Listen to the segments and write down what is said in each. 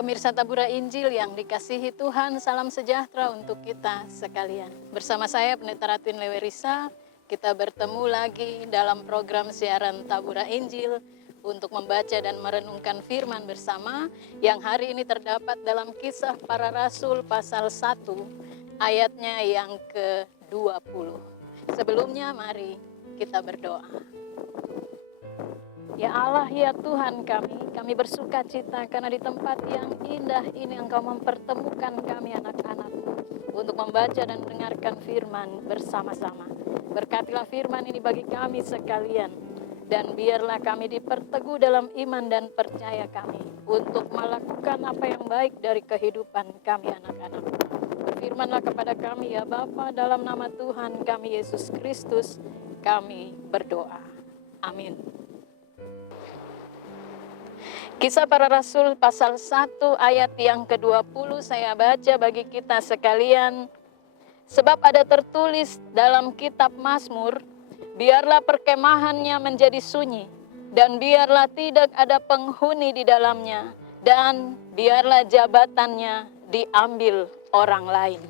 Pemirsa Tabura Injil yang dikasihi Tuhan, salam sejahtera untuk kita sekalian. Bersama saya Pendeta Ratwin Lewerisa, kita bertemu lagi dalam program siaran Tabura Injil untuk membaca dan merenungkan firman bersama yang hari ini terdapat dalam Kisah Para Rasul pasal 1 ayatnya yang ke-20. Sebelumnya mari kita berdoa. Ya Allah, ya Tuhan kami bersuka cita karena di tempat yang indah ini Engkau mempertemukan kami anak-anak-Mu untuk membaca dan mendengarkan firman bersama-sama. Berkatilah firman ini bagi kami sekalian, dan biarlah kami diperteguh dalam iman dan percaya kami untuk melakukan apa yang baik dari kehidupan kami anak-anak. Berfirmanlah kepada kami ya Bapa, dalam nama Tuhan kami Yesus Kristus kami berdoa. Amin. Kisah Para Rasul pasal 1 ayat yang ke-20 saya baca bagi kita sekalian. Sebab ada tertulis dalam kitab Mazmur, biarlah perkemahannya menjadi sunyi, dan biarlah tidak ada penghuni di dalamnya, dan biarlah jabatannya diambil orang lain.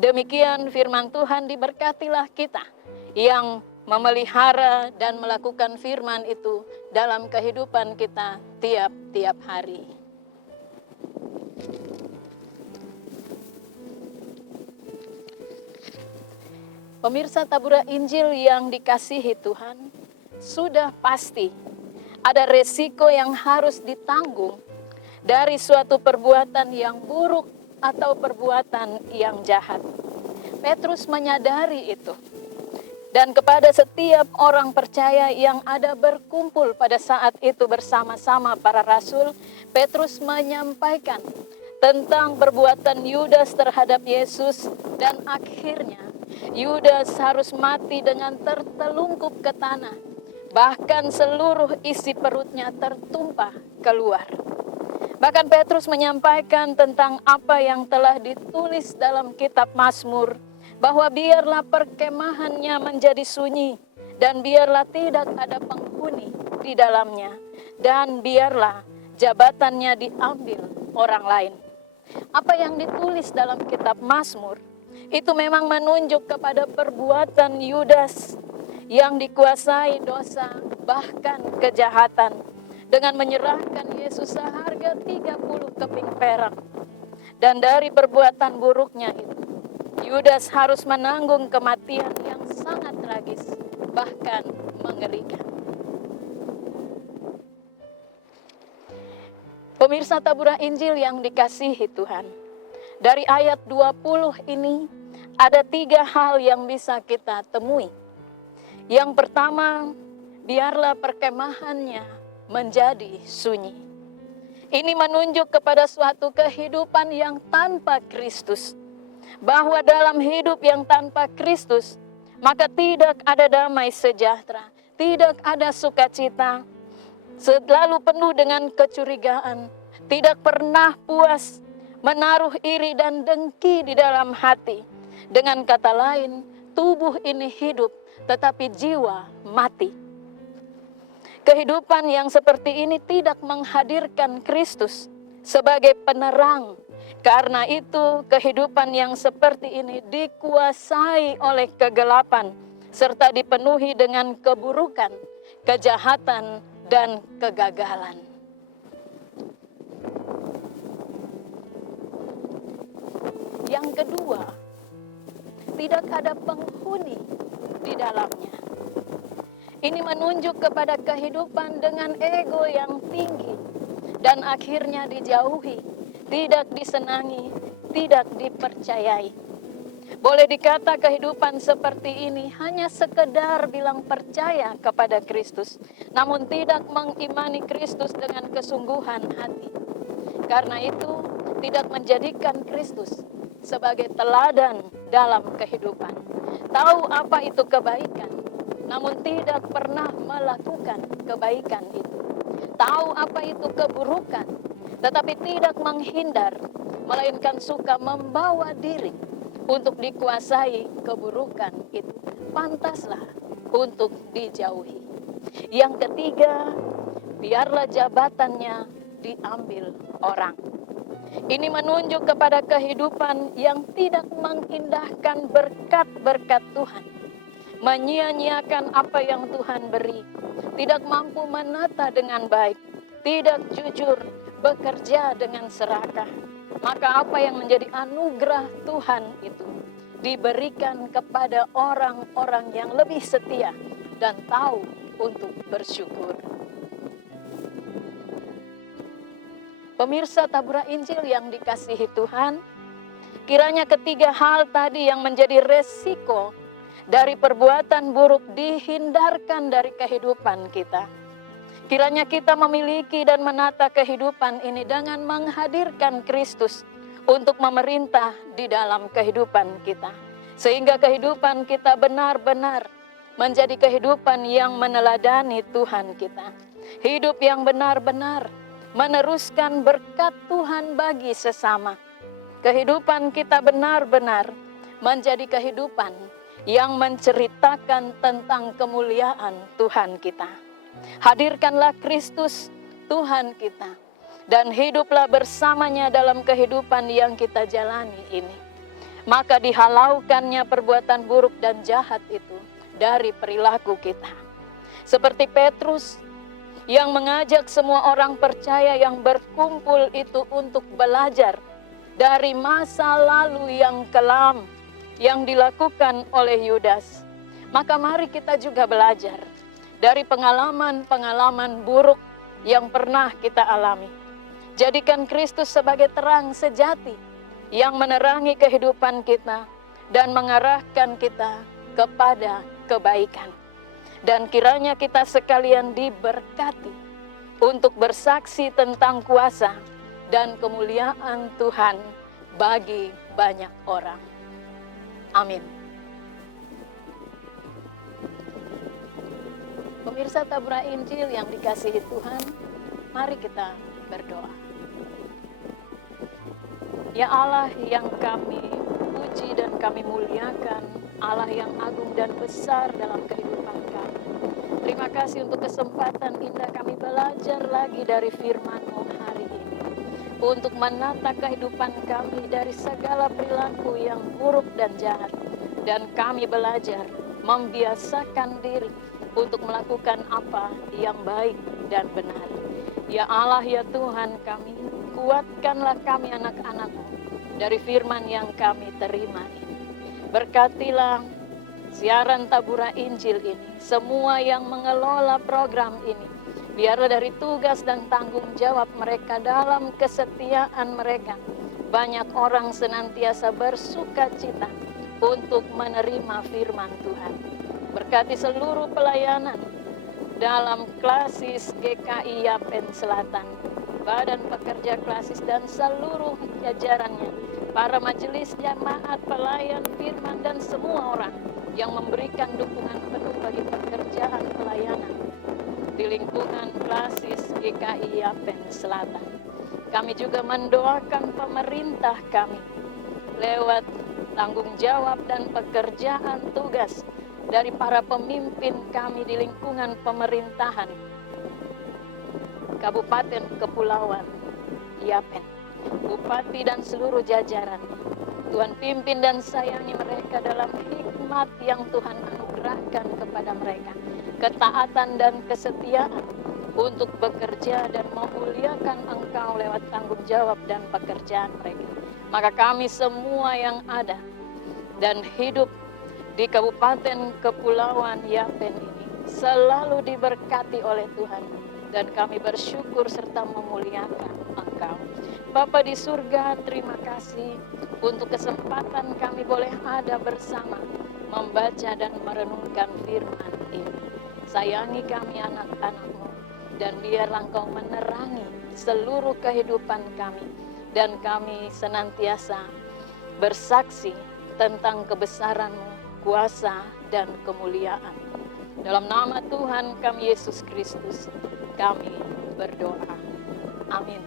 Demikian firman Tuhan, diberkatilah kita yang memelihara dan melakukan firman itu dalam kehidupan kita tiap-tiap hari. Pemirsa Tabura Injil yang dikasihi Tuhan, sudah pasti ada resiko yang harus ditanggung dari suatu perbuatan yang buruk atau perbuatan yang jahat. Petrus menyadari itu. Dan kepada setiap orang percaya yang ada berkumpul pada saat itu bersama-sama para rasul, Petrus menyampaikan tentang perbuatan Yudas terhadap Yesus, dan akhirnya Yudas harus mati dengan tertelungkup ke tanah. Bahkan seluruh isi perutnya tertumpah keluar. Bahkan Petrus menyampaikan tentang apa yang telah ditulis dalam kitab Mazmur, bahwa biarlah perkemahannya menjadi sunyi, dan biarlah tidak ada penghuni di dalamnya, dan biarlah jabatannya diambil orang lain. Apa yang ditulis dalam kitab Mazmur itu memang menunjuk kepada perbuatan Yudas yang dikuasai dosa, bahkan kejahatan, dengan menyerahkan Yesus seharga 30 keping perak. Dan dari perbuatan buruknya itu, Yudas harus menanggung kematian yang sangat tragis, bahkan mengerikan. Pemirsa Tabura Injil yang dikasihi Tuhan, dari ayat 20 ini ada 3 hal yang bisa kita temui. Yang pertama, biarlah perkemahannya menjadi sunyi. Ini menunjuk kepada suatu kehidupan yang tanpa Kristus. Bahwa dalam hidup yang tanpa Kristus, maka tidak ada damai sejahtera, tidak ada sukacita, selalu penuh dengan kecurigaan, tidak pernah puas, menaruh iri dan dengki di dalam hati. Dengan kata lain, tubuh ini hidup, tetapi jiwa mati. Kehidupan yang seperti ini tidak menghadirkan Kristus sebagai penerang. Karena itu kehidupan yang seperti ini dikuasai oleh kegelapan, serta dipenuhi dengan keburukan, kejahatan, dan kegagalan. Yang kedua, tidak ada penghuni di dalamnya. Ini menunjuk kepada kehidupan dengan ego yang tinggi, dan akhirnya dijauhi, tidak disenangi, tidak dipercayai. Boleh dikata kehidupan seperti ini hanya sekedar bilang percaya kepada Kristus, namun tidak mengimani Kristus dengan kesungguhan hati. Karena itu tidak menjadikan Kristus sebagai teladan dalam kehidupan. Tahu apa itu kebaikan, namun tidak pernah melakukan kebaikan itu. Tahu apa itu keburukan, tetapi tidak menghindar, melainkan suka membawa diri untuk dikuasai keburukan itu. Pantaslah untuk dijauhi. Yang ketiga, biarlah jabatannya diambil orang. Ini menunjuk kepada kehidupan yang tidak mengindahkan berkat-berkat Tuhan, menyia-nyiakan apa yang Tuhan beri, tidak mampu menata dengan baik, tidak jujur, bekerja dengan serakah. Maka apa yang menjadi anugerah Tuhan itu diberikan kepada orang-orang yang lebih setia dan tahu untuk bersyukur. Pemirsa Tabura Injil yang dikasihi Tuhan, kiranya ketiga hal tadi yang menjadi resiko dari perbuatan buruk dihindarkan dari kehidupan kita. Kiranya kita memiliki dan menata kehidupan ini dengan menghadirkan Kristus untuk memerintah di dalam kehidupan kita. Sehingga kehidupan kita benar-benar menjadi kehidupan yang meneladani Tuhan kita. Hidup yang benar-benar meneruskan berkat Tuhan bagi sesama. Kehidupan kita benar-benar menjadi kehidupan yang menceritakan tentang kemuliaan Tuhan kita. Hadirkanlah Kristus Tuhan kita dan hiduplah bersamanya dalam kehidupan yang kita jalani ini. Maka dihalaukannya perbuatan buruk dan jahat itu dari perilaku kita. Seperti Petrus yang mengajak semua orang percaya yang berkumpul itu untuk belajar dari masa lalu yang kelam yang dilakukan oleh Yudas. Maka mari kita juga belajar dari pengalaman-pengalaman buruk yang pernah kita alami. Jadikan Kristus sebagai terang sejati yang menerangi kehidupan kita dan mengarahkan kita kepada kebaikan. Dan kiranya kita sekalian diberkati untuk bersaksi tentang kuasa dan kemuliaan Tuhan bagi banyak orang. Amin. Pemirsa Tabura Injil yang dikasihi Tuhan, mari kita berdoa. Ya Allah yang kami puji dan kami muliakan, Allah yang agung dan besar dalam kehidupan kami. Terima kasih untuk kesempatan indah kami belajar lagi dari firman-Mu hari ini. Untuk menata kehidupan kami dari segala perilaku yang buruk dan jahat. Dan kami belajar membiasakan diri untuk melakukan apa yang baik dan benar. Ya Allah, ya Tuhan kami, kuatkanlah kami anak-anak-Mu dari firman yang kami terima ini. Berkatilah siaran Tabura Injil ini, semua yang mengelola program ini, biarlah dari tugas dan tanggung jawab mereka dalam kesetiaan mereka, banyak orang senantiasa bersuka cita untuk menerima firman Tuhan. Berkati seluruh pelayanan dalam Klasis GKI Yapen Selatan, Badan Pekerja Klasis dan seluruh jajarannya, para majelis jamaat, pelayan firman dan semua orang yang memberikan dukungan penuh bagi pekerjaan pelayanan di lingkungan Klasis GKI Yapen Selatan. Kami juga mendoakan pemerintah kami lewat tanggung jawab dan pekerjaan tugas dari para pemimpin kami di lingkungan pemerintahan Kabupaten Kepulauan Yapen, Bupati dan seluruh jajaran. Tuhan pimpin dan sayangi mereka dalam hikmat yang Tuhan anugerahkan kepada mereka, ketaatan dan kesetiaan untuk bekerja dan memuliakan Engkau lewat tanggung jawab dan pekerjaan mereka. Maka kami semua yang ada dan hidup di Kabupaten Kepulauan Yapen ini selalu diberkati oleh Tuhan, dan kami bersyukur serta memuliakan Engkau. Bapa di surga, terima kasih untuk kesempatan kami boleh ada bersama membaca dan merenungkan firman ini. Sayangi kami anak-anak-Mu, dan biarlah Engkau menerangi seluruh kehidupan kami, dan kami senantiasa bersaksi tentang kebesaran-Mu, kuasa dan kemuliaan. Dalam nama Tuhan kami Yesus Kristus, kami berdoa. Amin.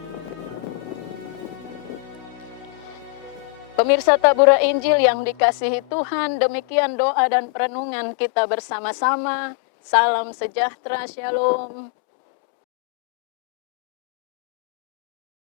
Pemirsa Tabura Injil yang dikasihi Tuhan, demikian doa dan perenungan kita bersama-sama. Salam sejahtera, shalom.